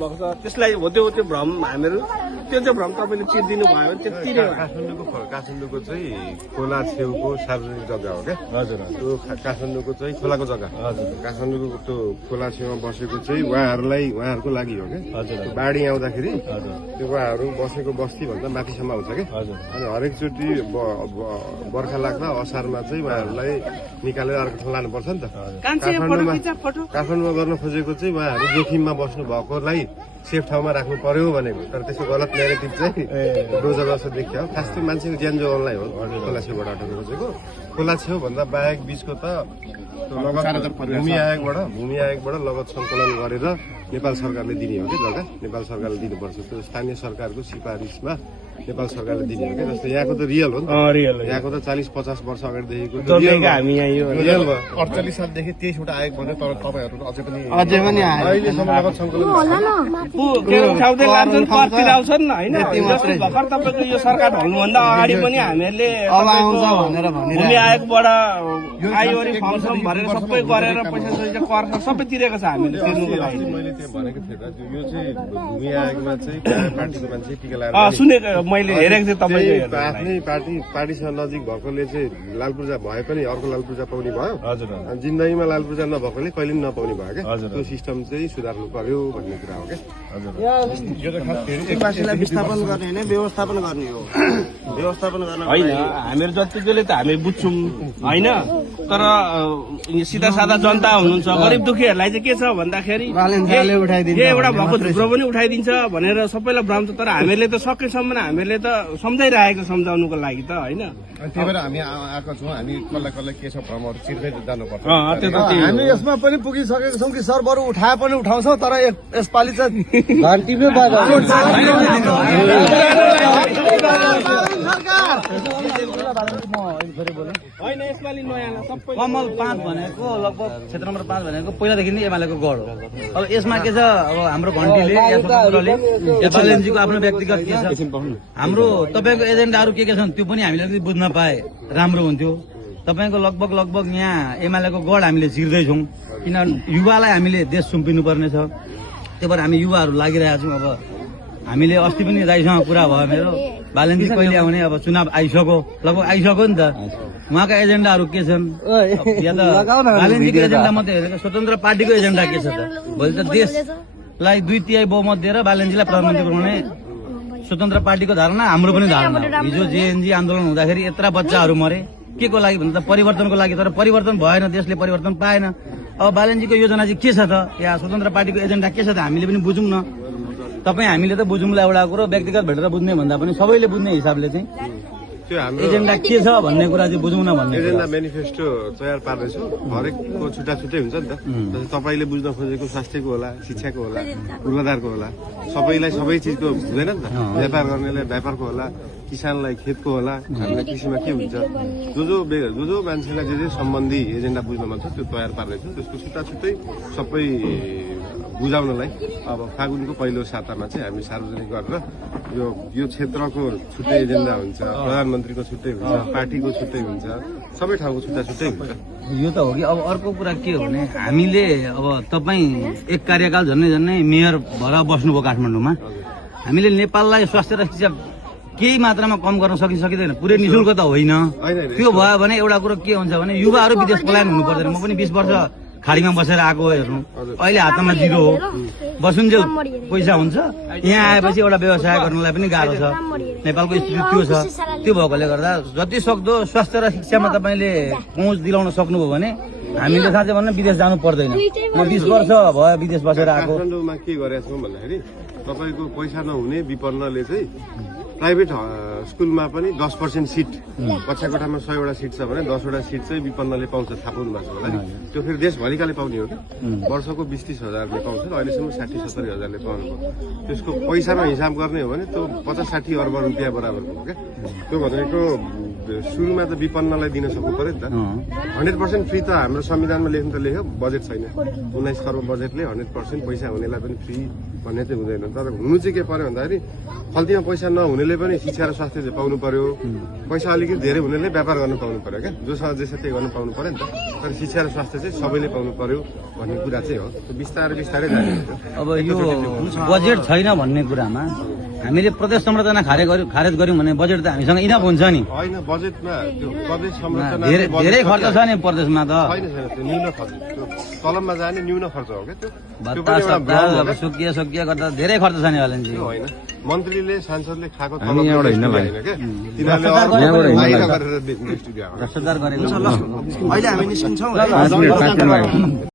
भएको छ त्यसलाई हो त्यो भ्रम हामीहरू त्यो चाहिँ भ्रम तपाईँले चिर्दिनु भयो त्यति नै काठमाडौँको चाहिँ खोला छेउको सार्वजनिक जग्गा हो क्या हजुर त्यो काठमाडौँको चाहिँ खोलाको जग्गा हजुर काठमाडौँको त्यो खोला छेउमा बसेको चाहिँ उहाँहरूको लागि हो क्या हजुर बाढी आउँदाखेरि त्यो उहाँहरू बसेको बस्ती भन्दा माथिसम्म आउँछ क्या हजुर अनि हरेकचोटि बर्खा लाग्दा असारमा चाहिँ उहाँहरूलाई निकालेर अर्को ठाउँ लानुपर्छ नि त काठमाडौँमा गर्न खोजेको चाहिँ उहाँहरू जोखिममा बस्नु भएकोलाई सेफ ठाउँमा राख्नु पर्यो भनेको तर त्यसको गलत नेगेटिभ चाहिँ डोजर जस्तो देखियो खास त्यो मान्छेको ज्यान जोगाउनलाई हो खोला छेउबाट हटाउनु खोजेको खोला छेउ भन्दा बाहेक बिचको त भूमि आयोगबाट लगत सङ्कलन गरेर नेपाल सरकारले दिने हो कि जग्गा नेपाल सरकारले दिनुपर्छ त्यो स्थानीय सरकारको सिफारिसमा नेपाल सरकारले दिने हो कि जस्तो यहाँको त रियल हो नि यहाँको त 40-50 वर्ष अगाडिदेखिको हामी रियल भयो 48 सालदेखि 23 वटा आयोग भन्यो तर तपाईँहरू अझै पनि अहिलेसम्म लगत सङ्कलन आउँछन् होइन भर्खर तपाईँको यो सरकार ढल्नुभन्दा अगाडि पनि हामीहरूले भूमि आयोगबाट आइवरी फर्म भरेर सबै गरेर पैसा कर सबै तिरेको छ हामीले तिर्नुको लागि मैले त्यो भनेको थिएँ त यो चाहिँ भूमि आयोगमा चाहिँ पार्टीको मान्छे टिका लगाएर सुनेको मैले हेरेको थिएँ तपाईँको आफ्नै पार्टीसँग नजिक भएकोले चाहिँ लाल पूर्जा भए पनि अर्को लाल पूर्जा पाउने भयो हजुर जिन्दगीमा लाल पूर्जा नभएकोले कहिले पनि नपाउने भयो क्या त्यो सिस्टम चाहिँ सुधार्नु पर्यो भन्ने कुरा हो क्या विस्थापन गर्ने होइन व्यवस्थापन गर्ने हो व्यवस्थापन गर्न होइन हामीहरू जतिकोले त हामी बुझ्छौँ होइन तर सिधा सादा जनता हुनुहुन्छ गरिब दुखीहरूलाई चाहिँ के छ भन्दाखेरि एउटा भएको झुक्रो पनि उठाइदिन्छ भनेर सबैलाई भ्रम छ तर हामीहरूले त सकेसम्म हामीहरूले त सम्झाइरहेको सम्झाउनुको लागि त होइन त्यही भएर हामी आएको छौँ हामी कसलाई के छ भ्रमहरू चिर्दै जानुपर्छ हामी यसमा पनि पुगिसकेको छौँ कि सर बरु उठाए पनि उठाउँछौँ तर यसपालि चाहिँ कमल 5 भनेको लगभग क्षेत्र नम्बर 5 भनेको पहिलादेखि नै एमालेको गढ हो। अब यसमा के छ अब हाम्रो घन्टीले या स्वतन्त्रले या बालेनजीको आफ्नो व्यक्तिगत के छ हाम्रो तपाईँको एजेन्डाहरू के छन् त्यो पनि हामीले अलिकति बुझ्न पाए राम्रो हुन्थ्यो। तपाईँको लगभग यहाँ एमालेको गढ हामीले चिर्दैछौँ किनभने युवालाई हामीले देश सुम्पिनु पर्ने छ त्यही भएर हामी युवाहरू लागिरहेका छौँ। अब हामीले अस्ति पनि दाइसँग कुरा भयो मेरो बालेनजी कहिले आउने अब चुनाव आइसक्यो लगभग आइसक्यो नि त उहाँका एजेन्डाहरू के छन् या त बालेनजीको एजेन्डा मात्रै हेरेको स्वतन्त्र पार्टीको एजेन्डा के छ त भोलि त देशलाई 2/3 बहुमत दिएर बालेनजीलाई प्रधानमन्त्री बनाउने स्वतन्त्र पार्टीको धारणा हाम्रो पनि धारणा हिजो जेएनजी आन्दोलन हुँदाखेरि यत्रा बच्चाहरू मरे के को लागि भन्दा परिवर्तनको लागि तर परिवर्तन भएन देशले परिवर्तन पाएन। अब बालेनजीको योजना चाहिँ के छ त या स्वतन्त्र पार्टीको एजेन्डा के छ त हामीले पनि बुझौँ न तपाईँ हामीले त बुझौँला एउटा कुरो व्यक्तिगत भेटेर बुझ्ने भन्दा पनि सबैले बुझ्ने हिसाबले चाहिँ त्यो हाम्रो एजेन्डा के छ भन्ने कुरा चाहिँ बुझौँ न भन्ने एजेन्डा मेनिफेस्टो तयार पार्दैछु हरेकको छुट्टा छुट्टै हुन्छ नि त जस्तै तपाईँले बुझ्न खोजेको स्वास्थ्यको होला शिक्षाको होला पूर्वाधारको होला सबैलाई सबै चिजको हुँदैन नि त व्यापार गर्नेलाई व्यापारको होला किसानलाई खेतको होला हामीलाई कृषिमा के हुन्छ जो मान्छेलाई जे सम्बन्धी एजेन्डा बुझ्न मन छ त्यो तयार पार्दैछु त्यसको छुट्टा छुट्टै सबै बुझाउनलाई अब फागुनको पहिलो सातामा चाहिँ हामी सार्वजनिक गरेर यो क्षेत्रको छुट्टै एजेन्डा हुन्छ प्रधानमन्त्रीको छुट्टै हुन्छ पार्टीको छुट्टै हुन्छ सबै ठाउँको छुट्टा छुट्टै हुन्छ यो त हो कि अब अर्को कुरा के हो भने हामीले अब तपाईँ एक कार्यकाल झन्नै मेयर भएर बस्नुभयो काठमाडौँमा हामीले नेपाललाई स्वास्थ्य र शिक्षा केही मात्रामा कम गर्न सकिँदैन पुरै निशुल्क त होइन त्यो भयो भने एउटा कुरो के हुन्छ भने युवाहरू विदेश पलायन हुनु पर्दैन म पनि 20 वर्ष खाडीमा बसेर आएको हेर्नु अहिले हातमा जिरो हो बसुन्जेल पैसा हुन्छ यहाँ आएपछि एउटा व्यवसाय गर्नलाई पनि गाह्रो छ नेपालको स्थिति त्यो छ त्यो भएकोले गर्दा जति सक्दो स्वास्थ्य र शिक्षामा तपाईँले पहुँच दिलाउन सक्नुभयो भने हामीले साँच्चै भन्नु विदेश जानु पर्दैन म 20 वर्ष भयो विदेश बसेर आएको काठमाडौँमा के गरेका छौँ भन्दाखेरि तपाईँको पैसा नहुने विपन्नले चाहिँ प्राइभेट स्कुलमा पनि 10% सिट कक्षा कोठामा 100 वटा सिट छ भने 10 वटा सिट चाहिँ विपन्नले पाउँछ थाहा पाउनु भएको छ होला त्यो फेरि देशभरिकाले पाउने हो कि वर्षको 20-30 हजारले पाउँछ अहिलेसम्म 60-70 हजारले पाउनु त्यसको पैसामा हिसाब गर्ने हो भने त्यो 50-60 अर्ब रुपियाँ बराबरको हो क्या त्यो भनेको सुरुमा त विपन्नलाई दिन सक्नु पर्यो नि त 100% फ्री त हाम्रो संविधानमा लेख्नु त लेख्यो बजेट छैन 19 खर्ब बजेटले 100% पैसा हुनेलाई पनि फ्री भन्ने चाहिँ हुँदैन। तर हुनु चाहिँ के पर्यो भन्दाखेरि फल्तीमा पैसा नहुनेले पनि शिक्षा र स्वास्थ्य चाहिँ पाउनु पर्यो, पैसा अलिकति धेरै हुनेले व्यापार गर्न पाउनु पर्यो क्या, जोसँग जे छ त्यही गर्नु पाउनु पर्यो नि त। तर शिक्षा र स्वास्थ्य चाहिँ सबैले पाउनु पर्यो भन्ने कुरा चाहिँ हो। बिस्तारै बिस्तारै जाने हुन्छ। अब यो बजेट छैन भन्ने कुरामा हामीले प्रदेश संरचना खारेज गर्यौँ भने बजेट त हामीसँग इनफ हुन्छ नि। होइन, बजेटमा त्यो प्रदेश संरचना धेरै खर्च छ नि प्रदेशमा त। छैन छैन, त्यो न्यून खर्च, त्यो कलममा जाने न्यून खर्च हो क्या त्यो। त्यो भत्ता पनि एउटा सत्ता भ्रम हो अब क्या। सुकिया गर्दा धेरै खर्च छ नि वालेन्जी। त्यो होइन, मन्त्रीले सांसदले खाएको तलब होइन क्या, तिनीहरूले अरू बाहिर गरेर बेच्ने स्टुडियो हो। भ्रष्टाचार गरेको अहिले हामी निस्किन्छौँ है।